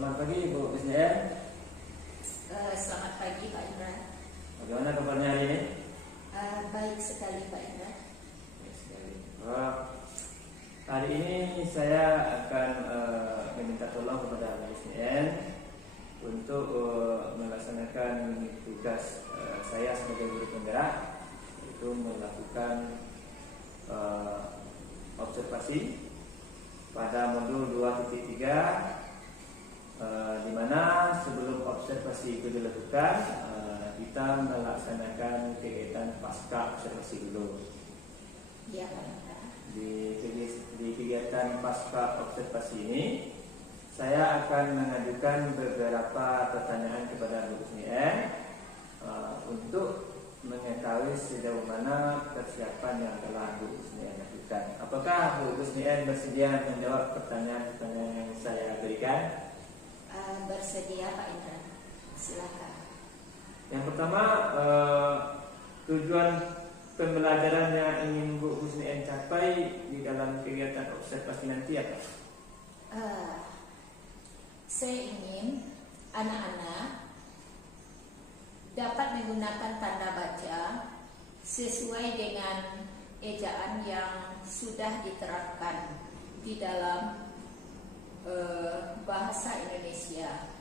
Selamat pagi Bu Kusnien. Selamat pagi Pak Indra. Bagaimana kabarnya hari ini? Baik sekali Pak Indra. Baik sekali. Hari ini saya akan meminta tolong kepada Bu Kusnien untuk melaksanakan tugas saya sebagai guru penggerak, yaitu melakukan observasi pada modul 2.3, di mana sebelum observasi itu dilakukan, kita melaksanakan kegiatan pasca observasi dulu. Iya Pak Indra. Di kegiatan pasca observasi ini, saya akan mengajukan beberapa pertanyaan kepada Bu Kusnien untuk mengetahui sejauh mana persiapan yang telah Bu Kusnien lakukan. Apakah Bu Kusnien bersedia menjawab pertanyaan-pertanyaan yang saya berikan? Bersedia Pak Indra. Silakan. Yang pertama, tujuan pembelajaran yang ingin Bu Kusnien capai di dalam kegiatan observasi nanti apa? Saya ingin anak-anak dapat menggunakan tanda baca sesuai dengan ejaan yang sudah diterapkan di dalam bahasa Indonesia,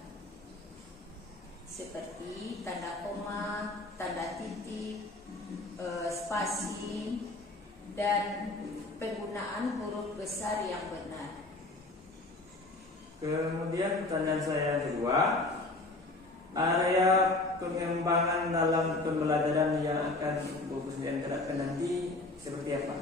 seperti tanda koma, tanda titik, spasi, dan penggunaan huruf besar yang benar. Kemudian pertanyaan saya yang kedua, area pengembangan dalam pembelajaran yang akan Bu Kusnien terapkan nanti seperti apa?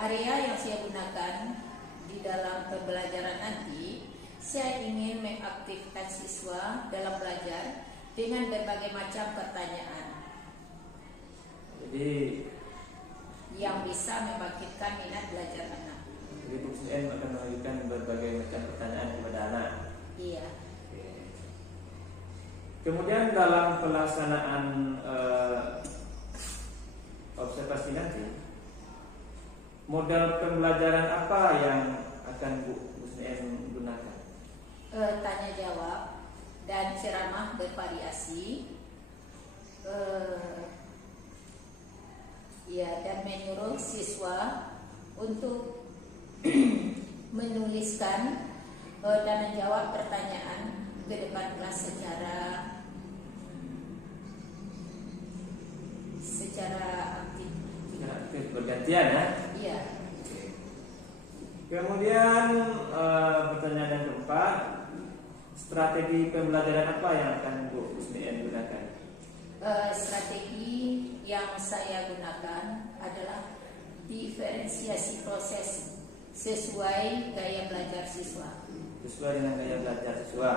Area yang saya gunakan di dalam pembelajaran nanti, saya ingin mengaktifkan siswa dalam belajar dengan berbagai macam pertanyaan. Jadi yang bisa membangkitkan minat belajar anak. Bu Kusnien akan mengajukan berbagai macam pertanyaan kepada anak. Iya. Kemudian dalam pelaksanaan observasi nanti, model pembelajaran apa yang akan Bu Kusnien gunakan? Tanya jawab dan ceramah bervariasi. Dan menyuruh siswa untuk menuliskan dan menjawab pertanyaan ke depan kelas secara aktif. Bergantian ya? Iya. Kemudian pertanyaan yang keempat, strategi pembelajaran apa yang akan Bu Kusnien gunakan? Strategi yang saya gunakan adalah diferensiasi proses sesuai gaya belajar siswa. Sesuai dengan gaya belajar siswa.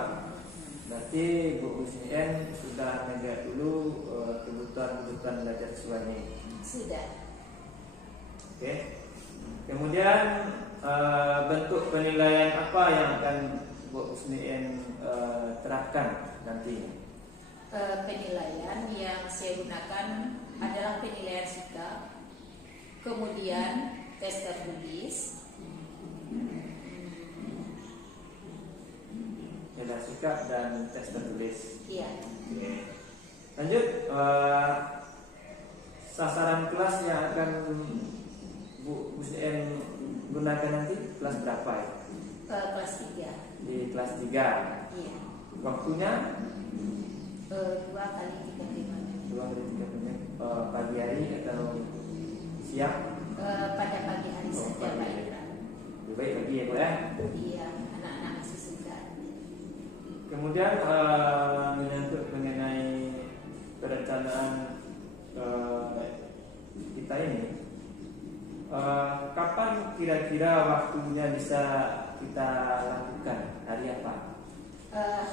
Berarti Bu Kusnien sudah melihat dulu kebutuhan belajar siswa ini. Sudah. Oke. Kemudian bentuk penilaian apa yang akan Bu Kusnien terapkan nanti? Penilaian yang saya gunakan adalah penilaian sikap, kemudian tes tertulis, penilaian sikap dan tes tertulis. iya. Oke. Lanjut, sasaran kelas yang akan Bu Kusnien gunakan nanti kelas berapa ya? Kelas 3. Di kelas 3. Iya. Waktunya 2 kali 35 menit. 2 kali 3 menit. Pagi hari atau siang? Pada pagi hari saja pagi. Pak Indra. Lebih baik pagi ya Bu ya. Iya, anak-anak masih segar. Kemudian menyangkut mengenai perencanaan kita ini, kapan kira-kira waktunya bisa kita lakukan? Hari apa?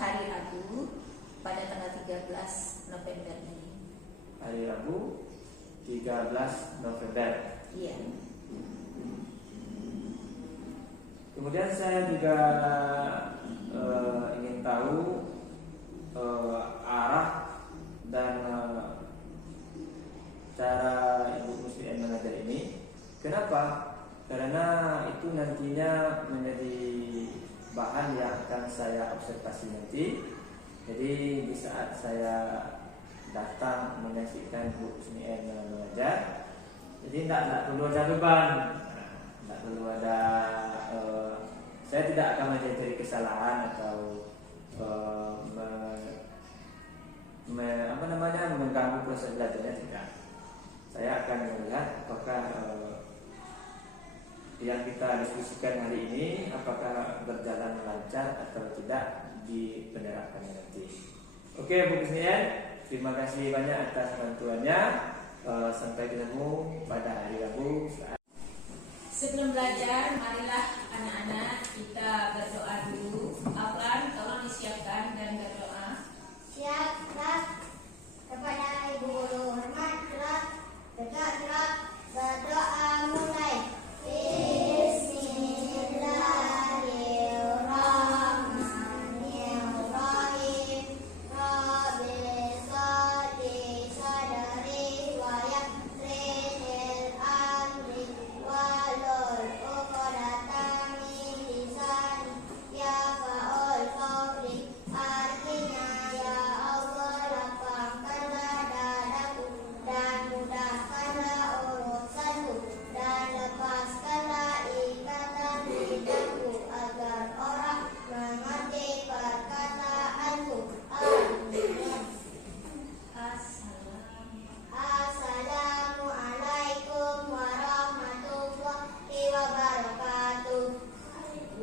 Hari Rabu pada tanggal 13 November ini. Hari Rabu 13 November. Iya. Kemudian saya juga ingin tahu arah dan cara Ibu Kusnien mengajar ini. Kenapa? Karena itu nantinya menjadi bahan Jadi di saat saya datang menyaksikan Bu Husni M mengajar, jadi tidak perlu ada beban, tidak perlu ada saya tidak akan mencari kesalahan atau mengganggu proses belajarnya, tidak. Saya akan melihat apakah yang kita diskusikan hari ini apakah berjalan lancar atau tidak di penerapannya nanti. Oke Bu Husni, terima kasih banyak atas bantuannya. Sampai ketemu pada hari Rabu. Sebelum belajar, marilah anak-anak kita berdoa dulu. Aflan, tolong disiapkan dan berdoa. Siap, kelas. Kepada Ibu Guru hormat, kelas. Tegak, kelas. Berdoa mulai.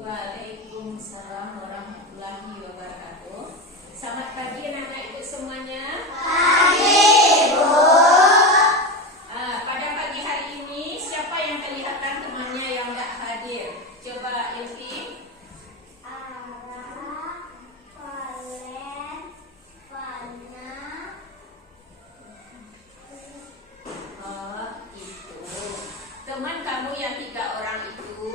Waalaikumsalam warahmatullahi wabarakatuh. Selamat pagi anak-anak ibu semuanya. Pagi, Bu. Pada pagi hari ini siapa yang kelihatan temannya yang nggak hadir? Coba Ilfi. Ara, Valen, Fana. Oh itu. Teman kamu yang 3 orang itu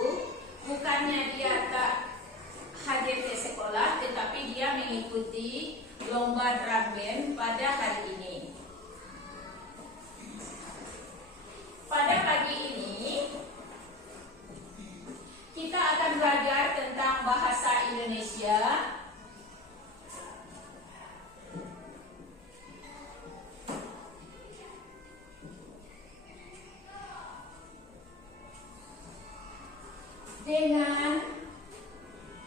bukannya dia tak hadir ke sekolah, tetapi dia mengikuti lomba drum band pada hari ini. Pada pagi ini kita akan belajar tentang bahasa Indonesia. Dengan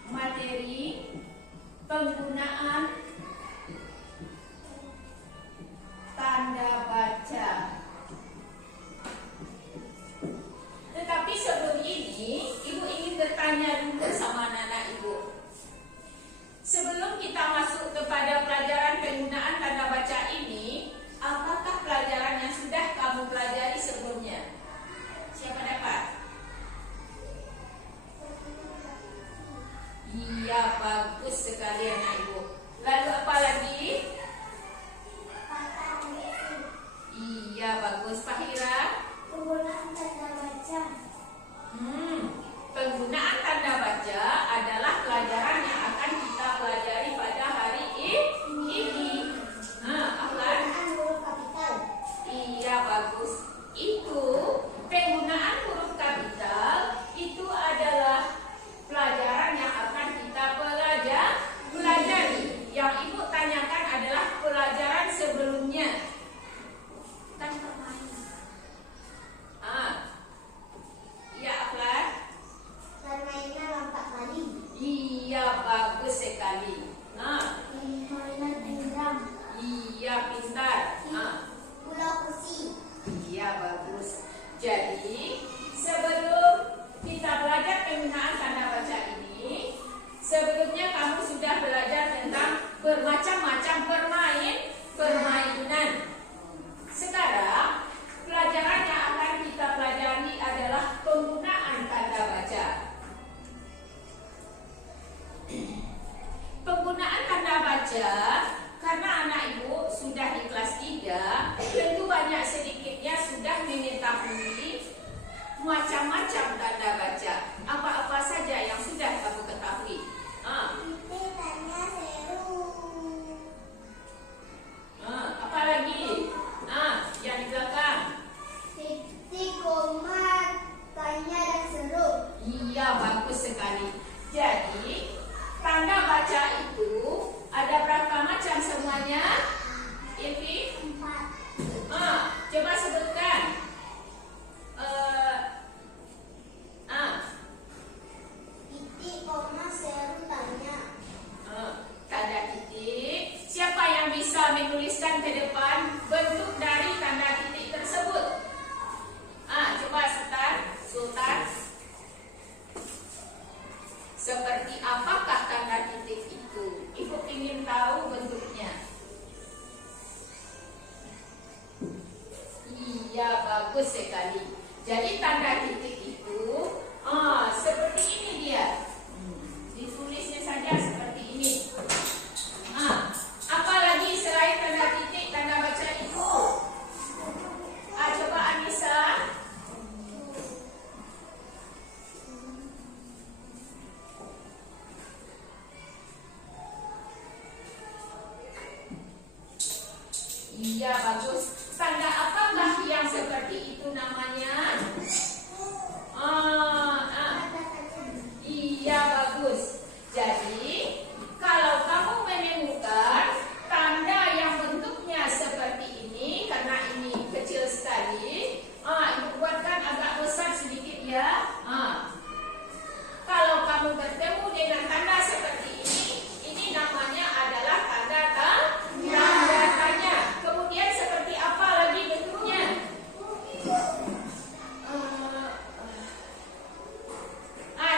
materi penggunaan tanda baca. Tetapi sebelum ini, Ibu ingin bertanya dulu sama anak-anak Ibu. Sebelum kita masuk kepada pelajaran penggunaan tanda baca ini, apakah pelajaran yang sudah kamu pelajari sebelumnya? Siapa dapat? Iya, bagus sekali anak Ibu. Lalu apa lagi? Iya, bagus. Pak Hira? Penggunaan tanda baca. Penggunaan tanda baca adalah pelajaran yang akan kita pelajari pada hari ini. Aflan? Penggunaan huruf kapital. Iya, bagus. Itu penggunaan huruf kapital itu adalah pelajaran yang akan kita pelajari. Yang Ibu tanyakan adalah pelajaran sebelumnya. Kan permainan. Iya, Aflan? Permainan lompat tali. Iya, bagus sekali. Permainan engram. Iya, pintar. Pulau kursi. Iya, bagus. Jadi, sebelum kita belajar penggunaan tanda baca ini, sebelumnya kamu sudah belajar tentang bermacam-macam permainan. Sekarang, pelajaran yang akan kita pelajari adalah penggunaan tanda baca. Penggunaan tanda baca, karena anak Ibu sudah di kelas 3, tentu banyak sedikitnya sudah mengetahui macam-macam tanda baca. Apa-apa saja yang sudah kamu ketahui? Tanya seru. Apa lagi? Yang di belakang. Titik, koma, tanya dan seru. Iya, bagus sekali. Jadi, tanda baca itu ada berapa macam? tuliskan ke depan bentuk dari tanda titik tersebut. Coba Sultan. Seperti apakah tanda titik itu? Ibu ingin tahu bentuknya. Iya, bagus sekali. Jadi tanda titik itu seperti ini dia. Ditulisnya saja seperti ini. Apalagi selain tanda titik, tanda baca itu? Coba Anissa. Iya, bagus. Tanda apakah yang seperti itu namanya? Iya, bagus. Jadi, kalau kamu menemukan tanda yang bentuknya seperti ini, karena ini kecil sekali, ibu buatkan agak besar sedikit ya. Kalau kamu bertemu dengan tanda seperti ini namanya adalah tanda tanya. Kemudian seperti apa lagi bentuknya?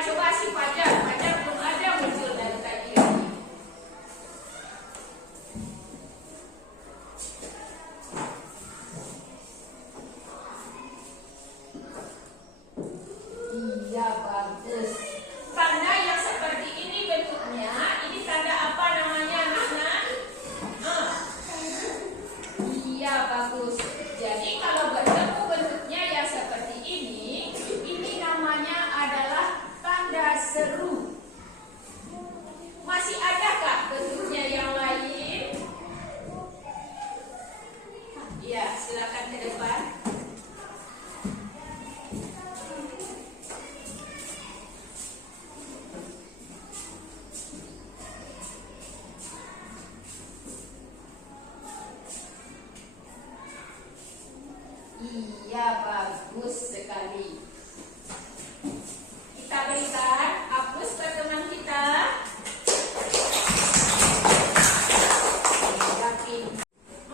Coba si Fajar belum ada muncul dari tadi lagi. Iya, bagus. Tanda yang seperti ini bentuknya, ini tanda apa namanya, anak-anak? Iya, bagus. Jadi kalau bertemu bentuknya yang seperti ini namanya adalah tanda seru. Masih adakah bentuknya yang lain? Iya, silakan ke depan. Iya, bagus sekali. Kita berikan hapus ke teman kita.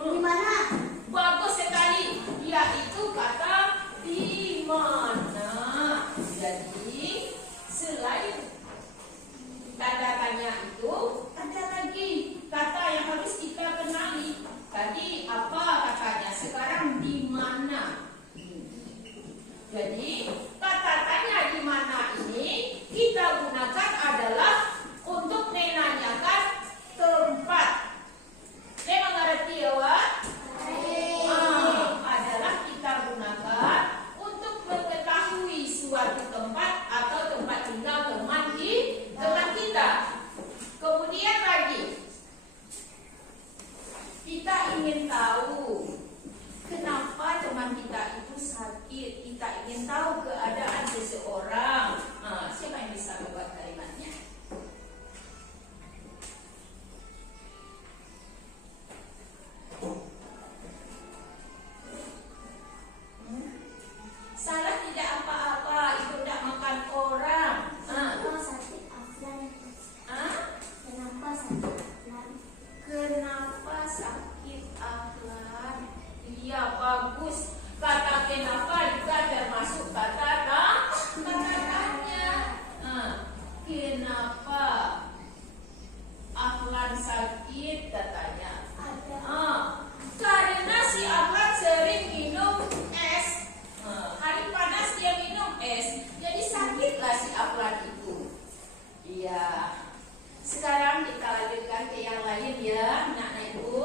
Di mana? Bagus sekali. Yaitu kata di mana. Jadi selain tanda tanya itu, ada lagi kata yang harus kita kenali. Tadi apa katanya? Sekarang di mana? Jadi kata tanya di mana ini kita gunakan adalah untuk menanyakan tempat. Saya mengerti ya, Wak? Adalah kita gunakan untuk mengetahui suatu tempat atau tempat tinggal teman kita. Kemudian lagi kita ingin tahu kenapa teman kita itu sakit. Kita ingin tahu keadaan seseorang. Siapa yang bisa membuat kalimatnya? Salah tidak apa-apa. Ibu tidak makan orang. Kenapa sakit Aflan? Kenapa sakit Aflan? Kenapa sakit Aflan? Iya, bagus. Kata kenapa juga termasuk kata tanya. Kenapa Aflan sakit katanya? Karena si Aflan sering minum es. Hari panas dia minum es, jadi sakitlah si Aflan itu. Iya. Sekarang kita lanjutkan ke yang lain ya, anak-anak ibu.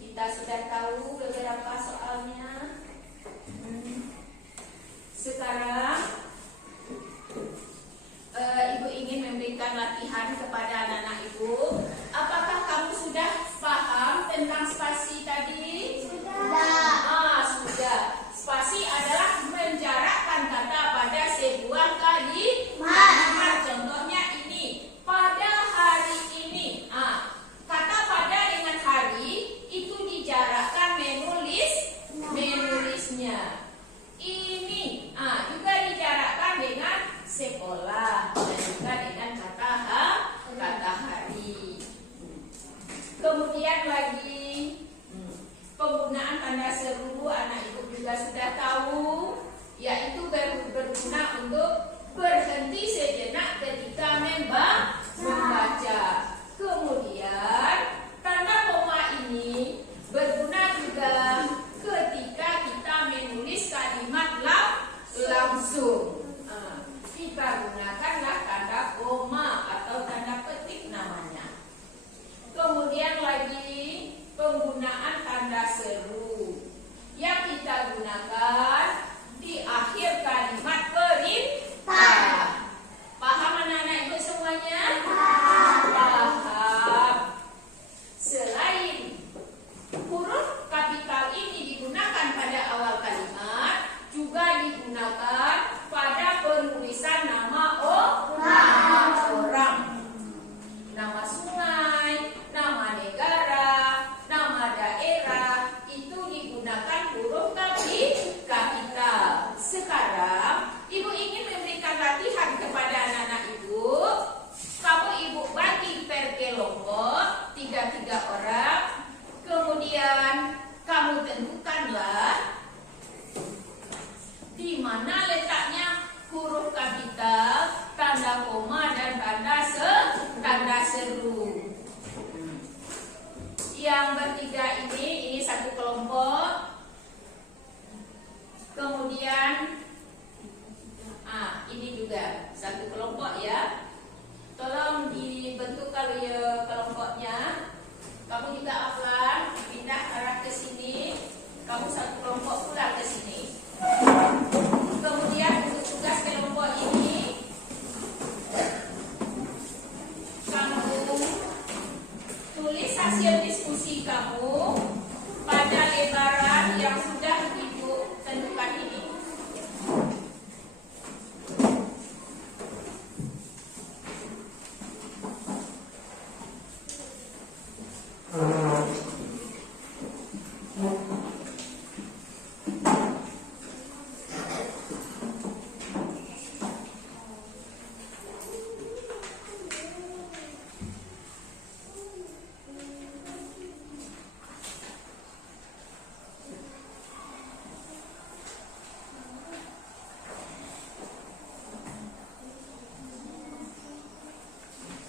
Kita sudah tahu beberapa soalnya. Sekarang ibu ingin memberikan latihan kepada anak-anak ibu. Apakah kamu sudah paham tentang spasi tadi? Sudah. Sudah. Spasi adalah menjarakkan kata pada sebuah kalimat. Contohnya ini, pada hari ini. Kata pada dengan hari itu dijarakkan menulisnya. Ini, juga Kemudian lagi penggunaan tanda seru anak ibu juga sudah tahu, yaitu berguna untuk berhenti sejenak ketika membaca. Kemudian tanda koma ini berguna juga ketika kita menulis kalimat langsung. Kita gunakanlah tanda koma atau tanda petik namanya. Kemudian lagi penggunaan tanda seru yang kita gunakan di akhir kalimat perintah. Paham anak-anak ibu semuanya? Paham. Selain huruf kapital ini digunakan pada awal kalimat, juga digunakan pada penulisan nama orang, nama sungai, nama negara, nama daerah, itu digunakan huruf kapital. Sekarang ibu ingin memberikan latihan kepada anak-anak ibu. Kamu ibu bagi per kelompok 3 orang. Kemudian kamu tentukanlah di mana letaknya huruf kapital, tanda koma, dan tanda seru. Yang bertiga ini satu kelompok. Kemudian ini juga satu kelompok ya. Tolong dibentuk kalau ya kelompoknya. Kamu juga aflan, pindah arah ke sini. Kamu satu kelompok pula ke sini. Kemudian untuk tugas kelompok ini, kamu tulis hasil diskusi kamu pada lembaran yang sudah ibu tentukan ini.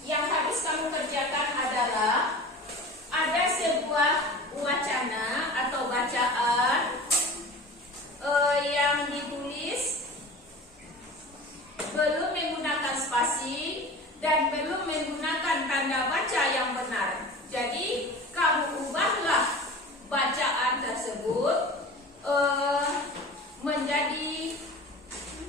Yang harus kamu kerjakan adalah ada sebuah wacana atau bacaan yang ditulis belum menggunakan spasi dan belum menggunakan tanda baca yang benar. Jadi kamu ubahlah bacaan tersebut menjadi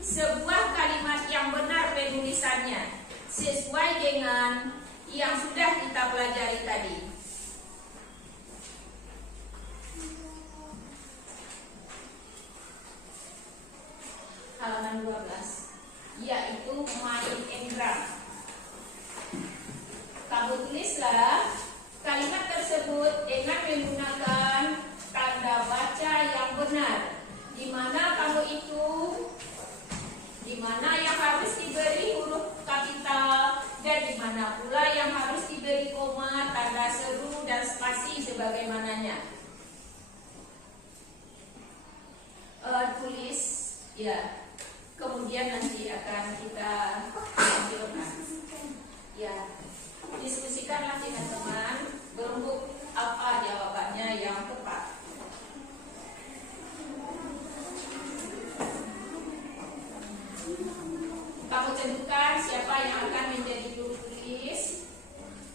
sebuah kalimat yang benar penulisannya, sesuai dengan yang sudah kita pelajari tadi. Halaman 12, yaitu main engram. Kamu tulislah kalimat tersebut dengan menggunakan tanda baca yang benar. Di mana kamu itu, di mana yang harus diberi huruf kapital dan di mana pula yang harus diberi koma, tanda seru, dan spasi sebagaimananya. Tulis ya, kemudian nanti akan kita lanjutkan ya. Diskusikanlah dengan teman, berembuk apa jawabannya yang tepat. Kamu tentukan siapa yang akan menjadi juru tulis.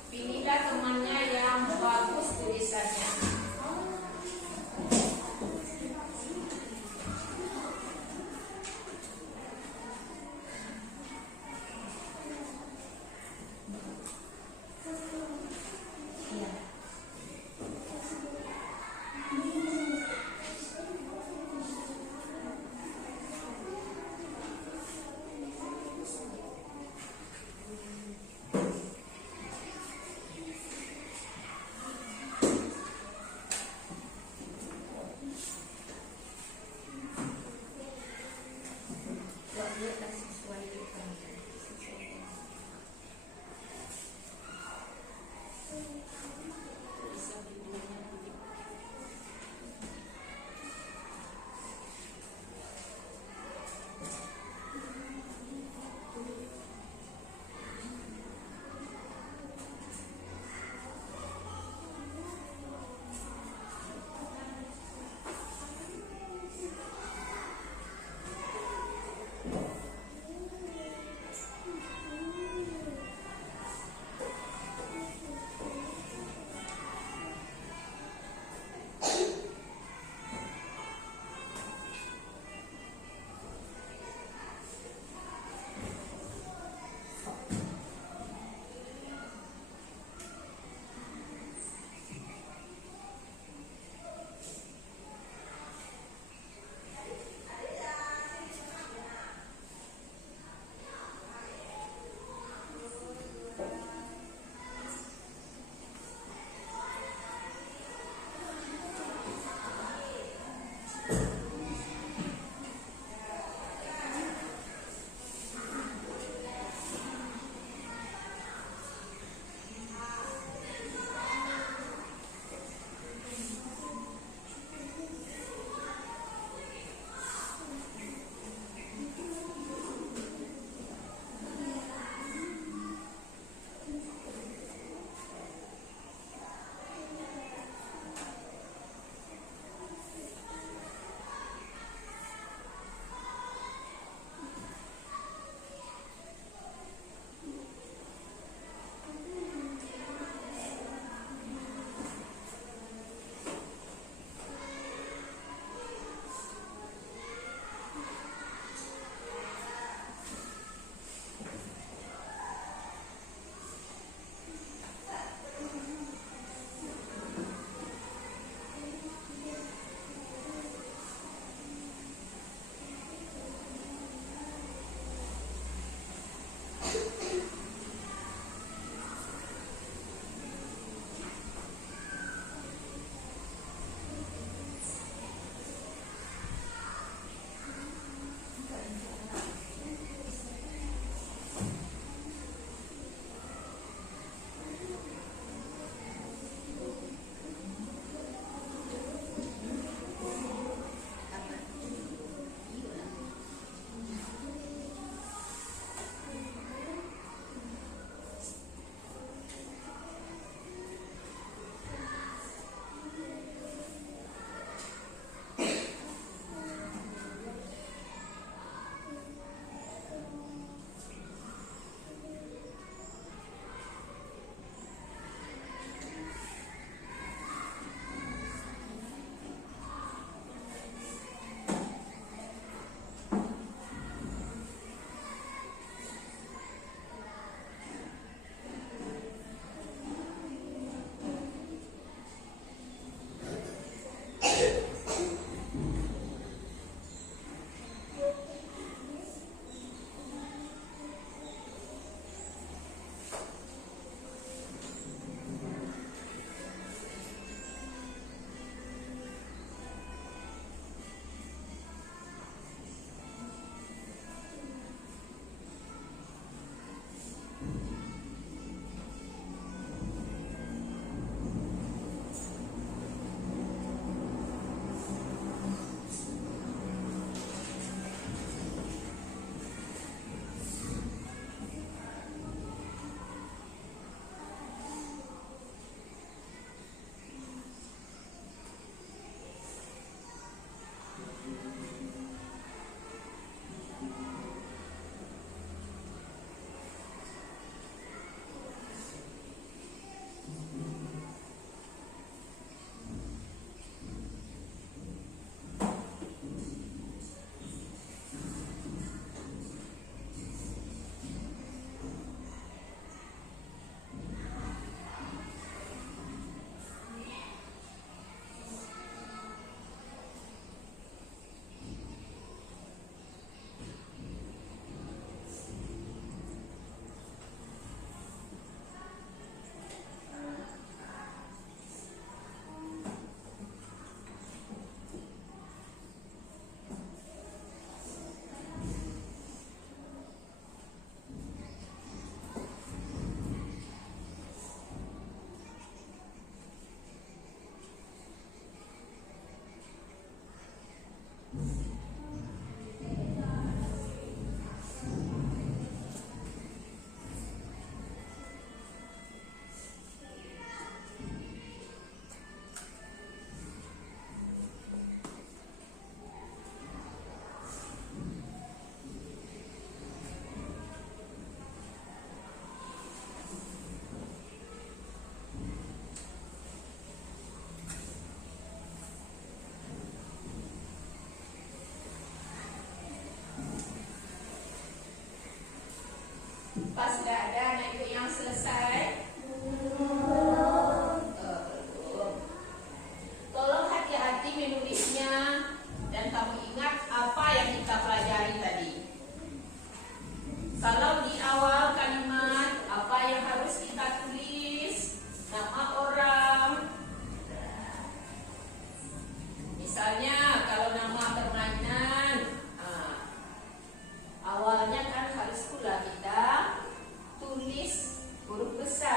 Pilihlah temannya yang bagus tulisannya. Pas sudah ada anak ibu yang selesai? Belum. Tolong hati-hati menulisnya dan kamu ingat apa yang kita pelajari tadi. Kalau di awal kalimat apa yang harus kita tulis? Nama orang. Misalnya kalau nama permainan, awalnya kan harus pula kita tulis huruf besar.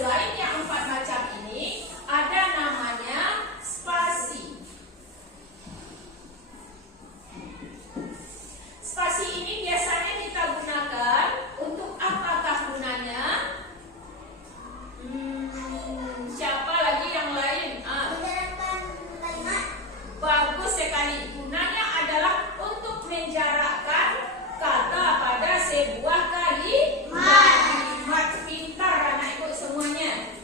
selain yang 4 macam ini, ada namanya spasi. Spasi ini biasanya kita gunakan untuk apakah gunanya? Siapa lagi yang lain? Menjarakkan kalimat. Bagus sekali. Gunanya adalah untuk menjarakkan kata pada sebuah kalimat. Pintar anak ibu semuanya.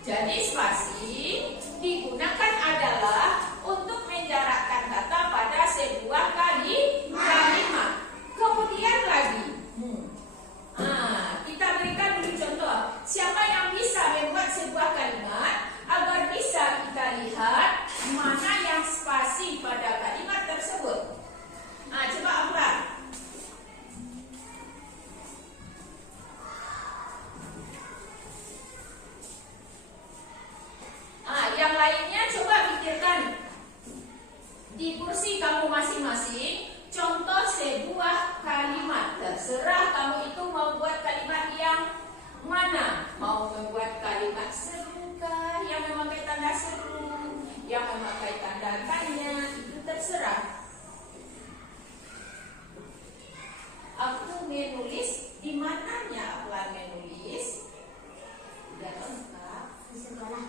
Jadi spasi digunakan adalah untuk menjarakkan kata pada sebuah kalimat. Kemudian lagi, kita berikan dulu contoh. Siapa yang bisa membuat sebuah kalimat agar bisa kita lihat mana yang spasi pada kalimat tersebut? Coba Afra. Yang lainnya coba pikirkan di kursi kamu masing-masing contoh sebuah kalimat. Terserah kamu itu mau buat kalimat yang mana. Mau membuat kalimat serukah yang memakai tanda seru, yang memakai tanda tanya, itu terserah. Aku menulis, di mananya aku menulis? Udah lengkap. Di sekolah.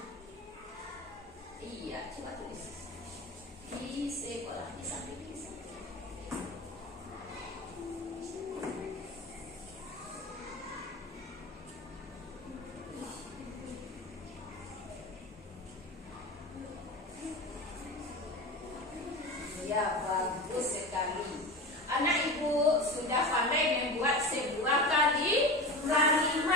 Iya, coba tulis. Di sekolah, di samping di samping. Ya, bagus sekali. Anak ibu sudah pandai membuat sebuah kalimat.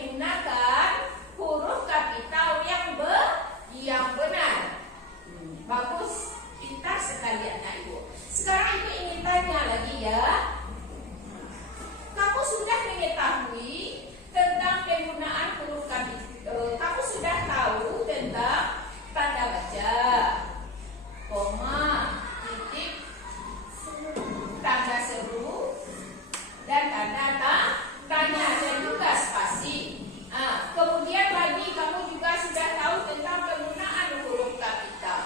menggunakan huruf kapital yang benar. Bagus, pintar sekali anak ibu. Sekarang ibu ingin tanya lagi ya. Kamu sudah mengetahui tentang penggunaan huruf kapital. Kamu sudah tahu tentang tanda baca, koma, titik, tanda seru, dan tanda tanya, dan juga spasi. Kemudian lagi kamu juga sudah tahu tentang penggunaan huruf kapital.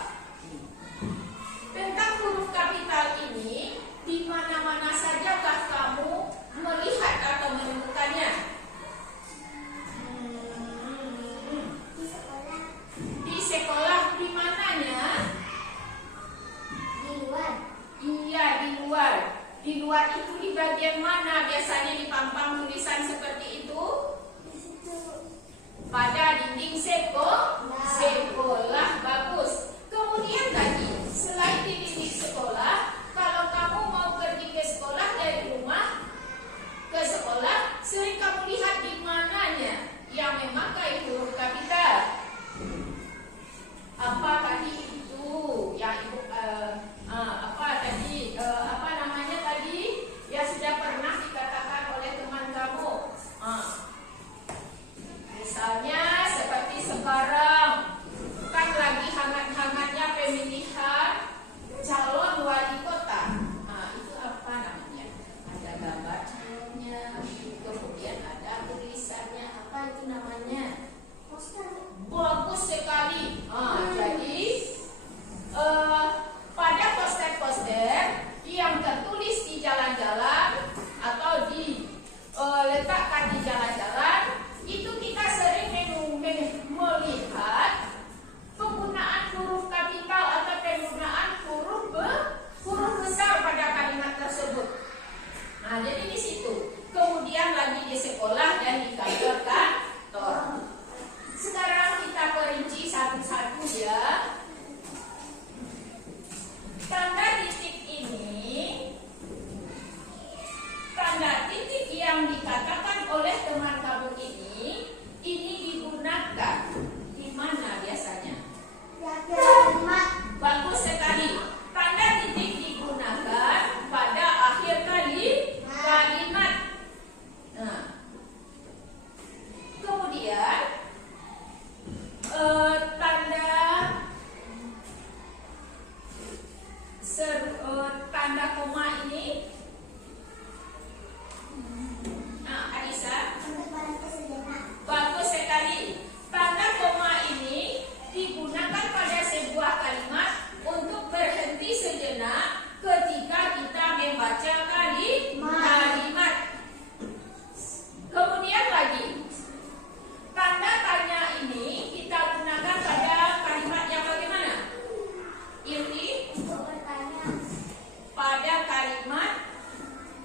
Tentang huruf kapital ini, di mana-mana sajakah kamu melihat atau menemukannya? Di sekolah, di mananya? Di luar. Iya, di luar. Di luar itu di bagian mana biasanya dipampang tulisan seperti itu? Di situ. Pada dinding sekolah. Bagus. Kemudian lagi, selain di dinding sekolah, kalau kamu mau pergi ke sekolah dari rumah ke sekolah, sering kamu lihat di mananya yang memakai huruf kapital. Apa tadi itu yang ibu apa namanya tadi yang sudah pernah dikatakan oleh teman kamu? Misalnya seperti sekarang kan lagi hangat-hangatnya pemilihan calon wali kota. Itu apa namanya? Ada gambar calonnya, kemudian ada tulisannya, apa itu namanya? Poster. Bagus sekali. Jadi pada poster-poster yang tertulis di jalan-jalan atau letakkan di jalan-jalan, itu kita sering melihat penggunaan huruf kapital atau penggunaan huruf besar pada kalimat tersebut. Jadi di situ. Kemudian lagi di sekolah dan di kantor. Sekarang kita perinci satu-satu ya. Tanda titik ini, tanda titik yang dikatakan oleh teman kamu ini digunakan di mana biasanya? Di akhir kalimat. Bagus sekali. Tanda titik digunakan pada akhir kalimat. Kemudian tanda koma ini, Anissa, Untuk berhenti sejenak. bagus sekali. Tanda koma ini digunakan pada sebuah kalimat untuk berhenti sejenak ketika kita membaca kalimat. Kemudian lagi, tanda tanya ini kita gunakan pada kalimat yang bagaimana? Ini Untuk bertanya. pada kalimat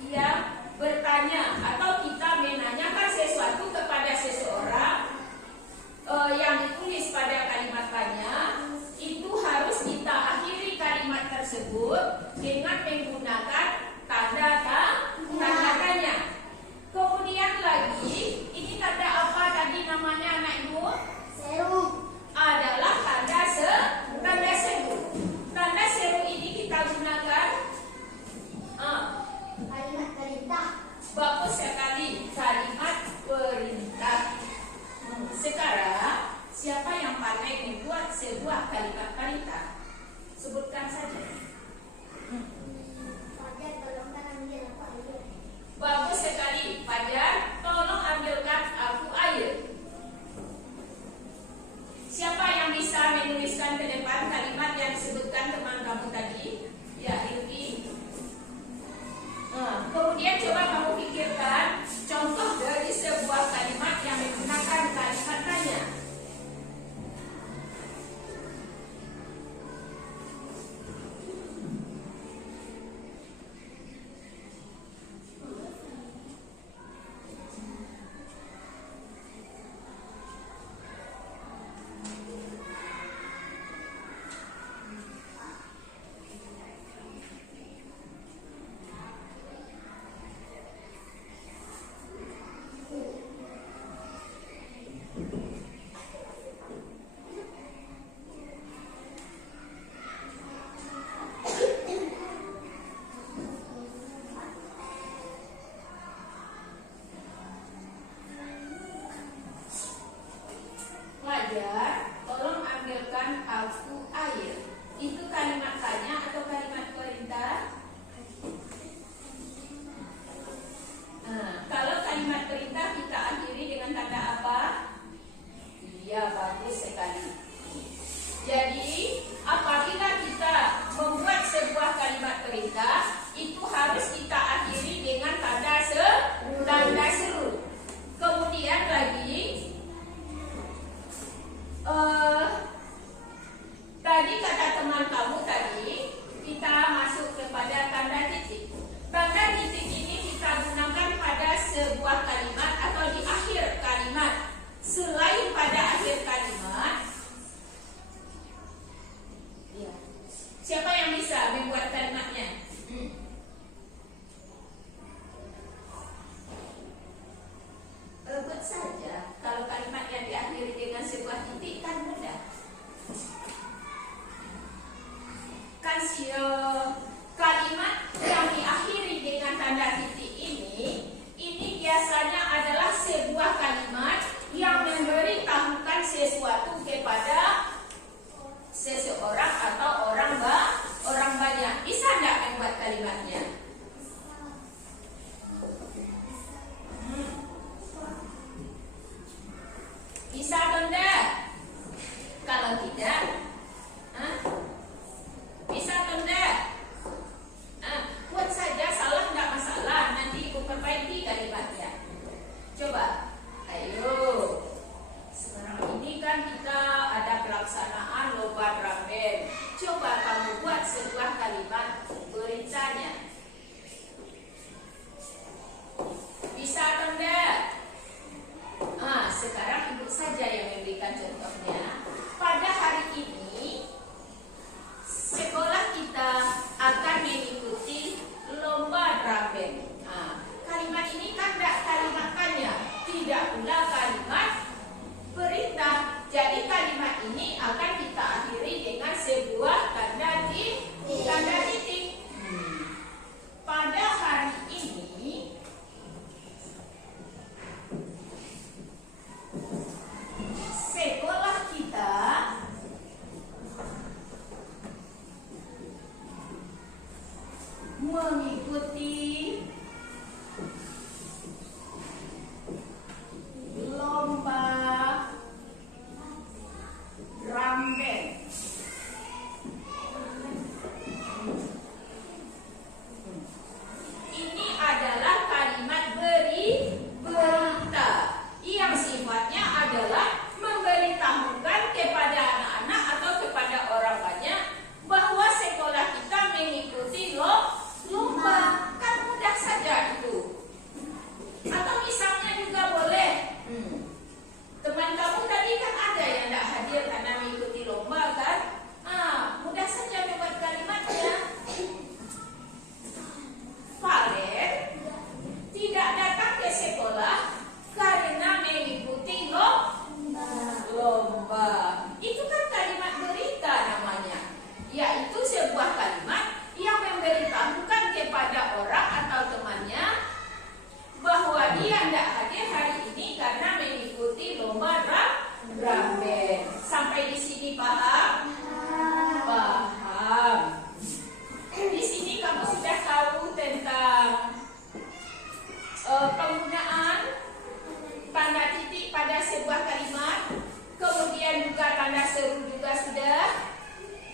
yang bertanya atau kita menanyakan sesuatu kepada seseorang yang ditulis pada kalimat tanya, itu harus kita akhiri kalimat tersebut dengan menggunakan tanda tanya. Kemudian lagi, ini tanda apa tadi namanya anak ibu? Seru. Adalah tanda seru. Tanda seru ini kita gunakan Kalimat perintah. bagus sekali, kalimat perintah. Sekarang siapa yang pandai membuat sebuah kalimat perintah? Sebutkan saja. Fajar, tolongkan ambil aku air. Bagus sekali, Fajar, tolong ambilkan aku air. Siapa yang bisa menuliskan ke depan kalimat yang disebutkan teman kamu tadi? Ya, Ilki. Kemudian coba kamu pikirkan contoh dari sebuah kalimat yang menggunakan kalimat tanya. aku air. Itu kalimat tanya atau kalimat perintah? Kalau kalimat perintah kita akhiri dengan tanda apa? Iya, bagus sekali. Jadi apabila kita membuat sebuah kalimat perintah, itu harus kita akhiri dengan tanda seru. Kemudian lagi tadi kata teman kamu tadi, kita masuk kepada tanda titik. Tanda titik ini kita gunakan pada sebuah kalimat atau di akhir kalimat. Selain pada akhir kalimat, ya. Siapa yang bisa membuat kalimatnya? Buat saja. Kalau kalimat yang diakhiri dengan sebuah titik kan mudah. Kalimat yang diakhiri dengan tanda titik ini biasanya adalah sebuah kalimat yang memberitahukan sesuatu kepada seseorang atau orang banyak. Bisa nggak membuat kalimatnya? Bisa atau enggak? Kalau tidak, bisa atau enggak? Buat saja, salah enggak masalah. Nanti ibu perbaiki kalimatnya. Coba, ayo. Sekarang ini kan kita ada pelaksanaan lomba drum band. Coba kamu buat sebuah kalimat perintahnya. Bisa atau enggak? Sekarang ibu saja yang memberikan contohnya. Pada hari ini sekolah kita akan mengikuti lomba drum band. Kalimat ini kan tidak kalimat tanya, tidak pula kalimat perintah. Jadi kalimat ini akan kita akhiri dengan sebuah tanda titik. Pada hari ini sekolah kita mengikuti lomba drum band. Ini adalah kalimat berita yang sifatnya adalah memberitahukan kepada anak-anak atau kepada orang banyak bahwa sekolah kita mengikuti lomba. Kan mudah saja itu. Atau misalnya juga boleh, teman kamu tadi kan ada yang tidak hadir karena mengikuti lomba kan? Mudah saja membuat kalimatnya. Valen tidak datang ke sekolah karena mengikuti lomba. Itu kan kalimat berita namanya, yaitu sebuah kalimat yang memberitahukan kepada orang atau temannya bahwa dia tidak hadir hari ini karena mengikuti lomba drum band. Sampai di sini paham? Paham. Di sini kamu sudah tahu tentang penggunaan tanda titik pada sebuah kalimat. Kemudian juga tanda seru juga sudah.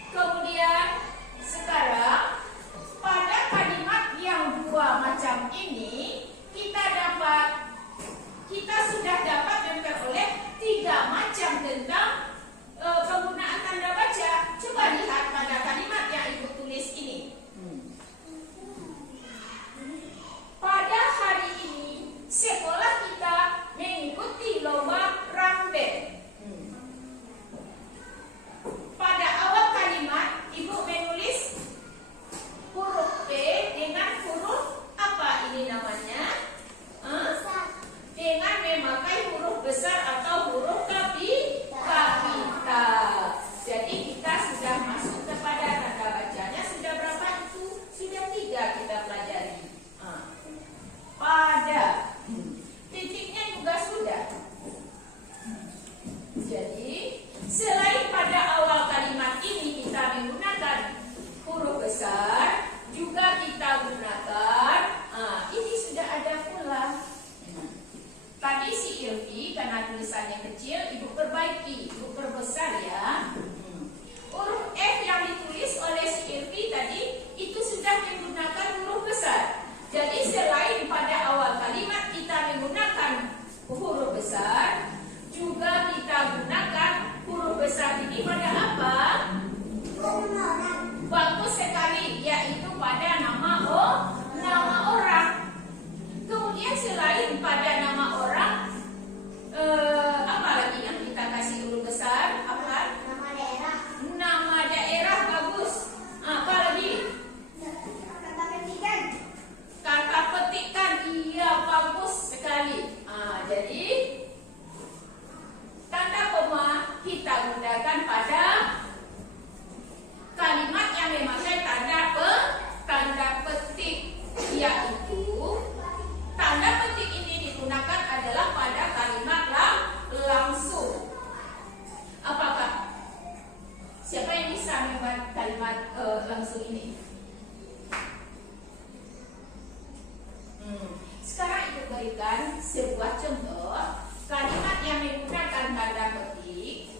Kemudian sekarang pada kalimat yang dua macam ini kita sudah dapat memperoleh tiga macam tentang penggunaan tanda baca. Coba lihat pada kalimat yang ibu tulis ini. Pada hari ini sekolah kita mengikuti lomba drum band. Pada awal kalimat ibu menulis huruf P dengan huruf apa ini namanya? Dengan memakai huruf karena tulisannya kecil, ibu perbaiki, ibu perbesar ya. Huruf F yang ditulis oleh si Irvi tadi itu sudah menggunakan huruf besar. Jadi selain pada awal kalimat kita menggunakan huruf besar, juga kita gunakan huruf besar ini pada apa? Bagus sekali, yaitu pada nama orang. Kemudian selain pada nama orang, apa lagi yang kita kasih huruf besar? Apa? Nama daerah. Nama daerah, bagus. Apa lagi? Kata petikan. Kata petikan, iya bagus sekali. Jadi tanda koma kita gunakan pada kalimat yang memakai tanda petik, yaitu tanda petik ini digunakan adalah pada kalimat langsung. Apakah? Siapa yang bisa membuat kalimat langsung ini? Sekarang ibu berikan sebuah contoh kalimat yang menggunakan tanda petik.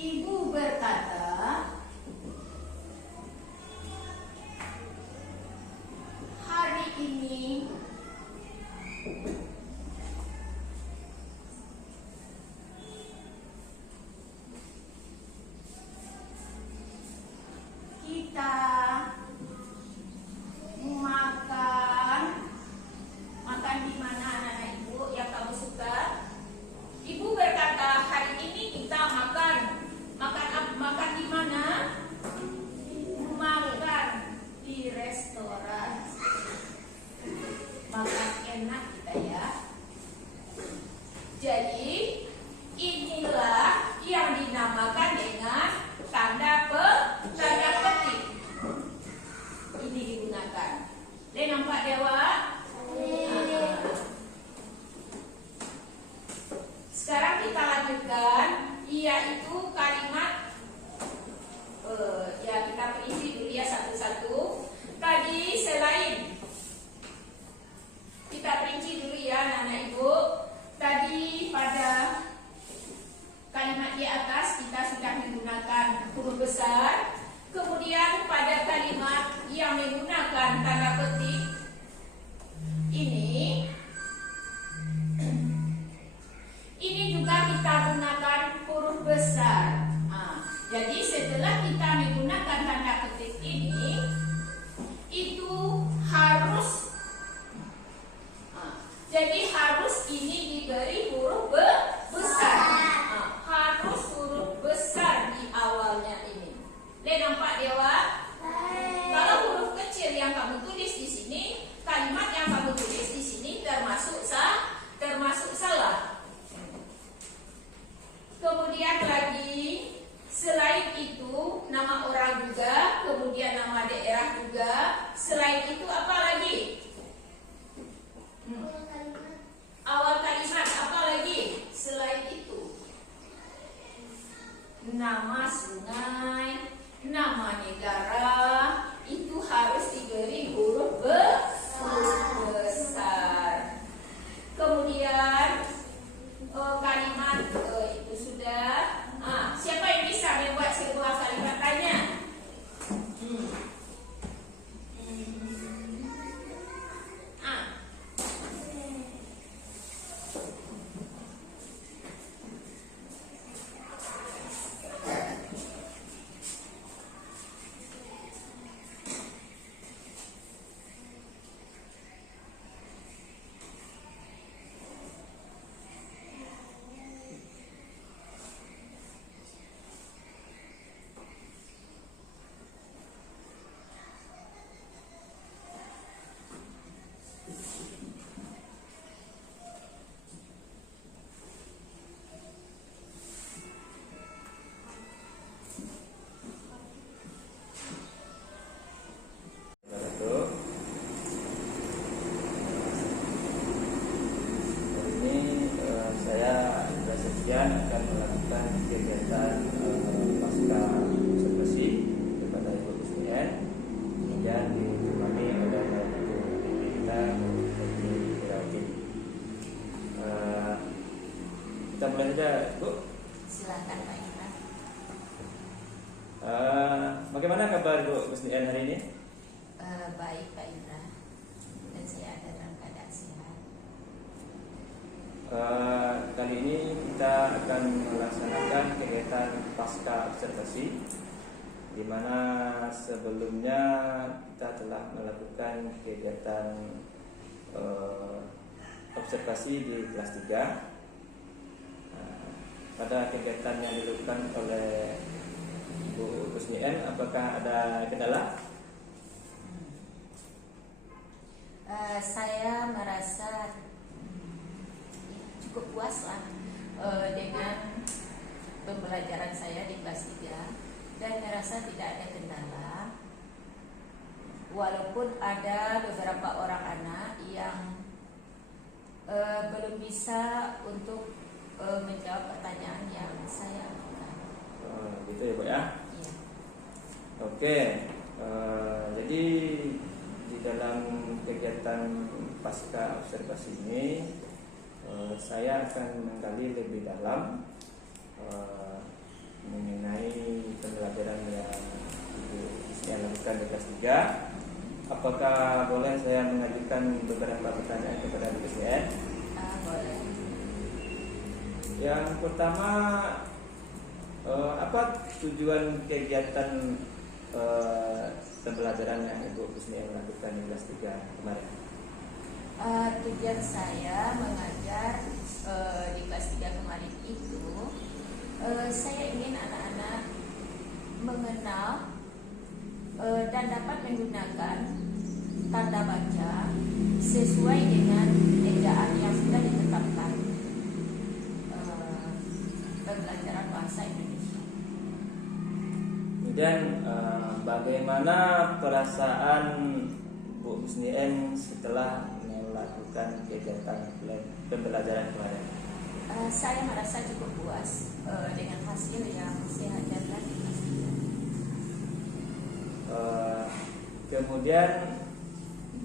Ibu berkata, hari ini kita makan di mana anak-anak ibu yang kamu suka? Ibu berkata, hari ini kita makan di mana? Makan di restoran. Makan enak kita ya. Jadi inilah yang dinamakan dengan tanda petik. Ini digunakan. Nampak Dewa? Sekarang kita lanjutkan, yaitu kalimat ya kita perinci dulu ya satu-satu. Tadi selain kita perinci dulu ya anak-anak ibu. Tadi pada kalimat di atas kita sudah menggunakan huruf besar. Kemudian pada kalimat yang menggunakan tanda petik ini juga kita gunakan huruf besar. Jadi setelah kita menggunakan tanda petik ini, itu harus ini diberi huruf besar. Harus huruf besar di awalnya ini. Nampak Dewa? Kalau huruf kecil yang kamu tulis di sini, kalimat yang kamu tulis di sini termasuk salah. Kemudian lagi, selain itu nama orang juga, kemudian nama daerah juga. Selain itu apa lagi? Awal kalimat apa lagi? Selain itu, nama sungai, nama negara itu harus diberi huruf besar. Kemudian kalimat itu sudah. Siapa yang bisa membuat sebuah kalimat tanya? kita mulai saja, Bu. Silakan Pak Indra. Bagaimana kabar Bu Gusnien hari ini? Baik Pak Indra, dan saya ada dalam keadaan sehat. Kali ini kita akan melaksanakan kegiatan pasca observasi, di mana sebelumnya kita telah melakukan kegiatan observasi di kelas 3. Pada kegiatan yang dilakukan oleh Bu Gusnien, apakah ada kendala? Saya merasa cukup puas lah dengan pembelajaran saya di kelas 3 dan merasa tidak ada kendala, walaupun ada beberapa orang anak yang belum bisa untuk menjawab pertanyaan yang saya lakukan. Gitu ya Bu ya? Iya. Oke, jadi di dalam kegiatan pasca observasi ini saya akan menggali lebih dalam mengenai pembelajaran yang Ibu Gusnien lakukan di kelas 3. Apakah boleh saya mengajukan beberapa pertanyaan kepada Bu Gusnien? Boleh. Yang pertama, apa tujuan kegiatan pembelajaran yang Ibu Gusnien lakukan di kelas 3 kemarin? Tujuan saya mengajar di kelas 3 kemarin itu, saya ingin anak-anak mengenal dan dapat menggunakan tanda baca sesuai dengan ejaan yang sudah ditetapkan. Pembelajaran bahasa Indonesia. Dan bagaimana perasaan Bu Gusnien setelah melakukan kegiatan pembelajaran kemarin? Saya merasa cukup puas dengan hasil yang saya ajarkan di kelas 3. Kemudian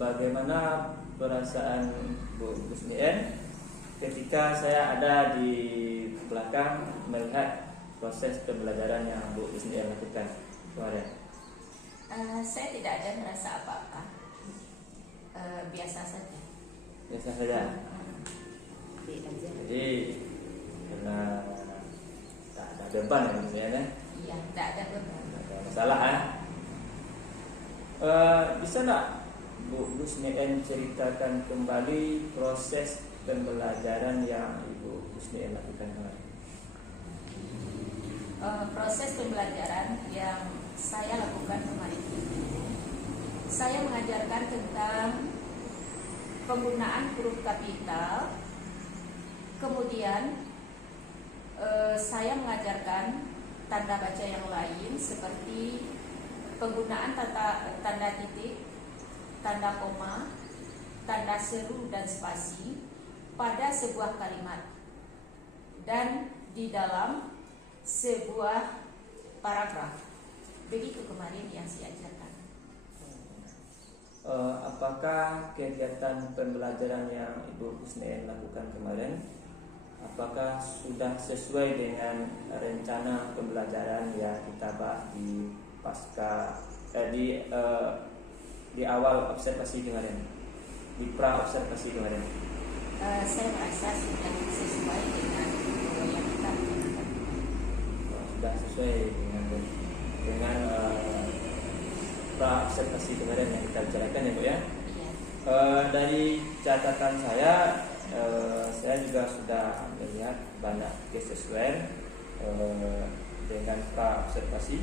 bagaimana perasaan Bu Gusnien ketika saya ada di belakang melihat proses pembelajaran yang Bu Gusnien lakukan kemarin? Saya tidak ada merasa apa-apa, biasa saja. Biasa saja. Jadi karena tak ada beban ya Bu Gusnien ya? Iya, tidak ada beban. Tidak ada masalah ya? Bisa nggak Bu Gusnien ceritakan kembali proses pembelajaran yang Ibu Gusnien lakukan kemarin? Proses pembelajaran yang saya lakukan kemarin itu, saya mengajarkan tentang penggunaan huruf kapital. Kemudian saya mengajarkan tanda baca yang lain seperti penggunaan tanda titik, tanda koma, tanda seru dan spasi pada sebuah kalimat dan di dalam sebuah paragraf. Begitu kemarin yang saya ajarkan. Apakah kegiatan pembelajaran yang Ibu Gusnien lakukan kemarin, apakah sudah sesuai dengan rencana pembelajaran yang kita bahas di pasca di awal observasi kemarin, di pra observasi kemarin? Saya merasa sudah sesuai dengan yang kita lakukan. Sudah sesuai dengan pra observasi kemarin yang kita bicarakan ya Bu ya? Iya. Dari catatan saya juga sudah melihat banyak kesesuaian dengan pra observasi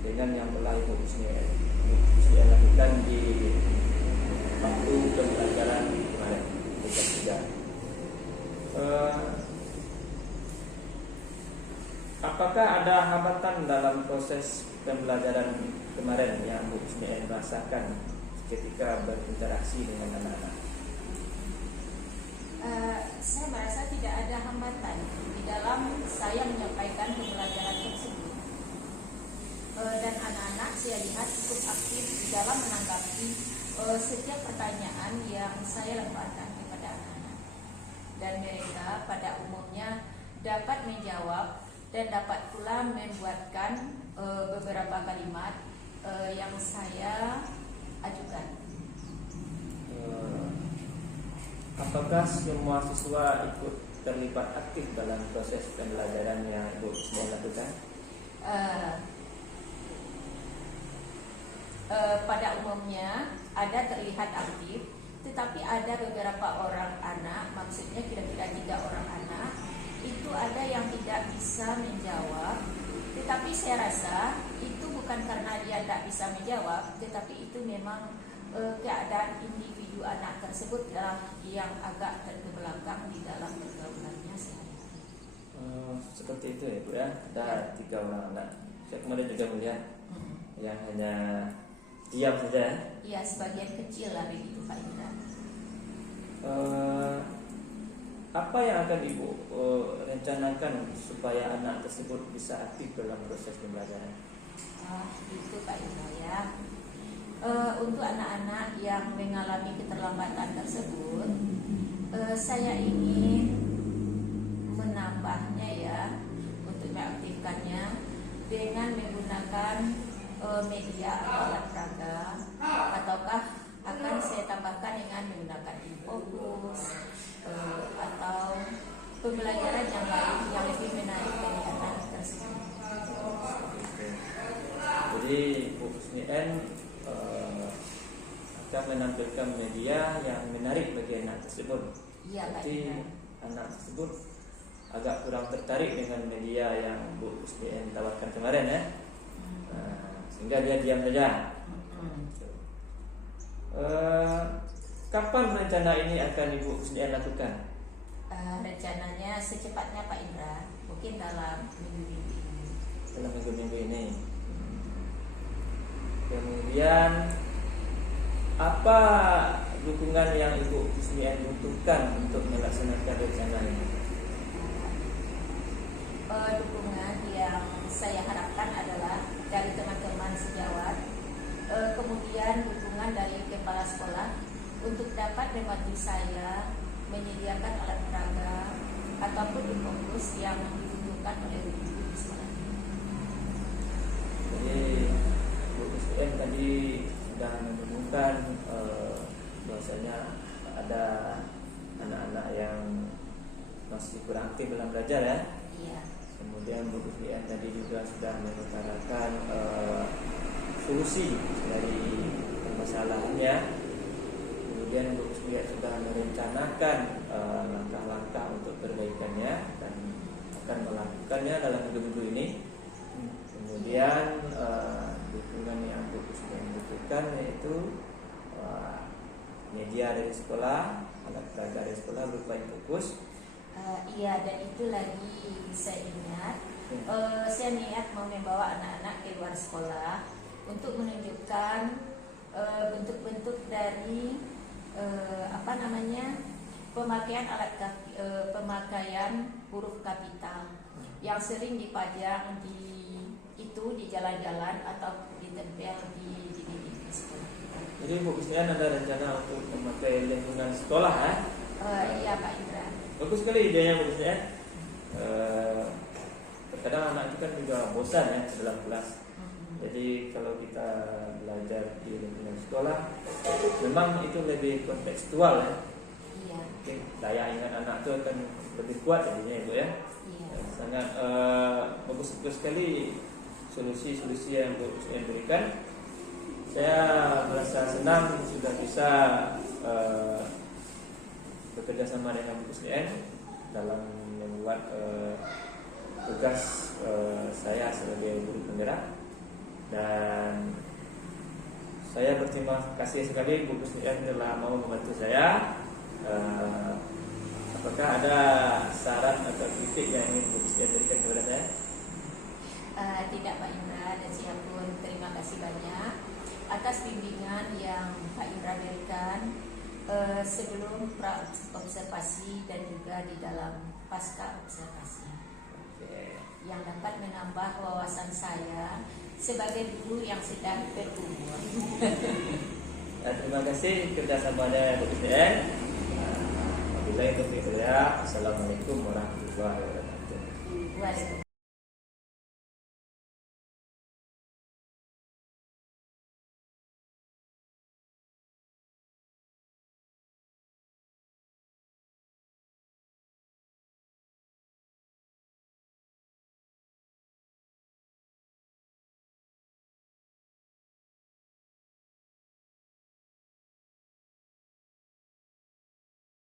dengan yang telah Ibu Gusnien lakukan di waktu pembelajaran kemarin di kelas 3. Apakah ada hambatan dalam proses pembelajaran kemarin yang Bu Gusnien rasakan ketika berinteraksi dengan anak-anak? Saya merasa tidak ada hambatan di dalam saya menyampaikan pembelajaran tersebut, dan anak-anak saya lihat cukup aktif di dalam menanggapi setiap pertanyaan yang saya lemparkan kepada anak-anak, dan mereka pada umumnya dapat menjawab dan dapat pula membuatkan beberapa kalimat yang saya ajukan. Apakah semua siswa ikut terlibat aktif dalam proses pembelajaran yang Ibu sedang lakukan? Pada umumnya ada terlihat aktif, tetapi ada beberapa orang anak, maksudnya kira-kira 3 orang anak, itu ada yang tidak bisa menjawab. Tetapi saya rasa itu bukan karena dia tidak bisa menjawab, tetapi itu memang keadaan individu anak tersebut yang agak terbelakang di dalam pergaulannya sehari-hari. Seperti itu ya Bu ya. Ada 3 orang anak. Saya kemarin juga melihat yang hanya diam saja. Ya, sebagian kecil lah begitu Pak Indra. Apa yang akan Ibu rencanakan supaya anak tersebut bisa aktif dalam proses pembelajaran? Itu Pak Indra ya. Untuk anak-anak yang mengalami keterlambatan tersebut, saya ingin menambahnya ya, untuk mengaktifkannya dengan menggunakan media atau alat peraga, ataukah akan saya tambahkan dengan menggunakan infobus atau pembelajaran yang lain yang lebih menarik bagi anak tersebut. Jadi Bu Husnien akan menampilkan media yang menarik bagi anak tersebut. Iya, Pak. Jadi anak tersebut agak kurang tertarik dengan media yang Bu Husnien tawarkan kemarin ya. Sehingga dia diam saja. Kapan rencana ini akan Ibu Husnien lakukan? Rencananya secepatnya Pak Indra, mungkin dalam minggu-minggu ini. Dalam minggu-minggu ini. Kemudian apa dukungan yang Ibu Husnien butuhkan untuk melaksanakan rencana ini? Dukungan yang saya harapkan adalah dari teman-teman sejawat, kemudian dukungan dari kepala sekolah untuk dapat membantu saya menyediakan alat peraga ataupun infobus yang dibutuhkan oleh guru di sekolah. Jadi Bu Husnien tadi sudah menemukan bahwasanya ada anak-anak yang masih kurang aktif dalam belajar ya. Iya. Kemudian Bu Husnien tadi juga sudah mengutarakan solusi dari permasalahannya. Kemudian Bu Husnien sudah merencanakan langkah-langkah untuk perbaikannya dan akan melakukannya dalam minggu-minggu ini. Kemudian dukungan yang Bu Husnien butuhkan yaitu media dari sekolah, alat peraga dari sekolah berupa infobus. Iya, dan itu lagi saya ingat, saya niat mau membawa anak-anak ke luar sekolah untuk menunjukkan bentuk-bentuk dari pemakaian pemakaian huruf kapital yang sering dipajang di jalan-jalan atau ditempel di dinding sekolah. Jadi Bu Husnien ada rencana untuk memakai lingkungan sekolah ya? Iya Pak Indra. Bagus sekali idenya Bu Husnien. Terkadang anak itu kan juga bosan ya dalam kelas. Jadi kalau kita belajar di lingkungan sekolah, memang itu lebih kontekstual ya. Iya. Mungkin daya ingat anak itu akan lebih kuat jadinya itu ya. Iya. Sangat bagus sekali solusi-solusi yang Bu Husnien berikan. Saya merasa senang sudah bisa bekerja sama dengan Bu Husnien dalam membuat tugas saya sebagai guru penggerak. Dan saya berterima kasih sekali Bu Husnien telah mau membantu saya. Apakah ada saran atau kritik yang ingin Bu Husnien berikan kepada saya? Tidak Pak Indra, dan saya pun terima kasih banyak atas bimbingan yang Pak Indra berikan sebelum pra observasi dan juga di dalam pasca observasi, yang dapat menambah wawasan saya sebagai guru yang sedang berumur. Terima kasih kerjasamanya Bu Husnien. Wabillahi taufiq wal hidayah. Assalamualaikum warahmatullahi wabarakatuh. Waalaikumsalam.